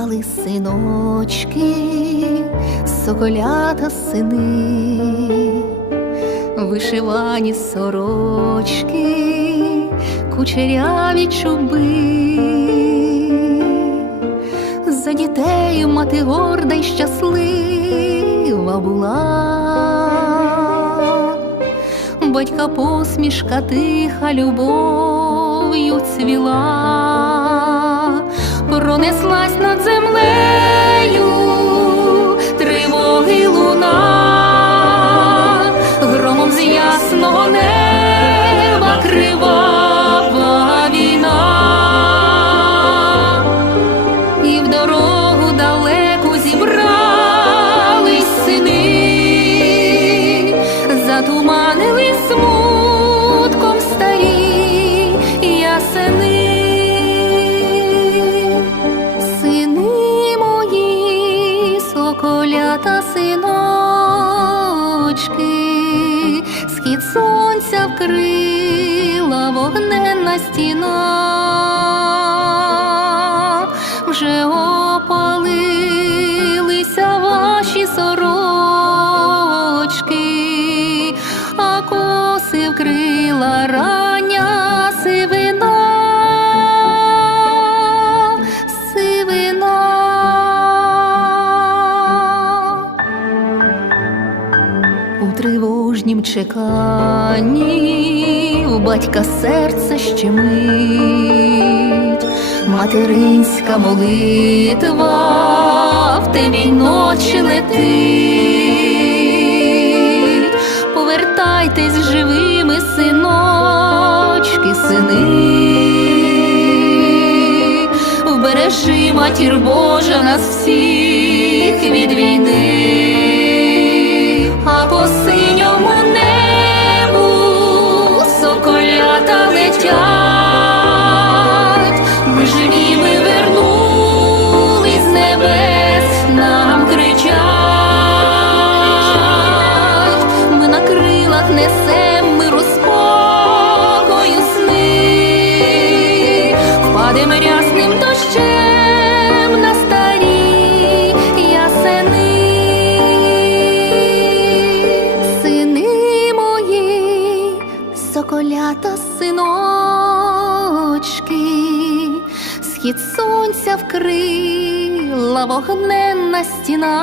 Підростали синочки, соколята сини, вишивані сорочки, кучеряві чуби. За дітей мати горда й щаслива була, батька посмішка тиха любов'ю цвіла, пронеслась над землею сонця вкрила вогненна стіна, тривожнім чеканні у батька серце щемить, материнська молитва в темі ночі летить. Повертайтесь живими, синочки, сини. Вбережи матір Божа нас всіх від війни, а соколята летять, ми живі, ми вернулись з небес, нам кричать, ми на крилах несем миру спокою сни, впадем рясним дощем на соколята синочки, схід сонця вкрила вогненна стіна,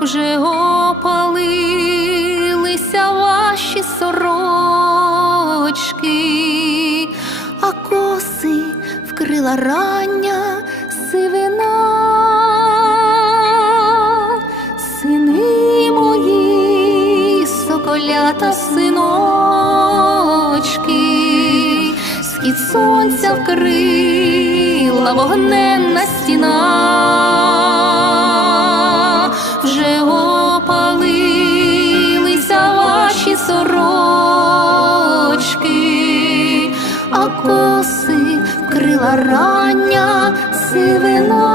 вже опалилися ваші сорочки, а коси вкрила рання сонця вкрила вогненна стіна, вже опалилися ваші сорочки, а коси вкрила рання сивина.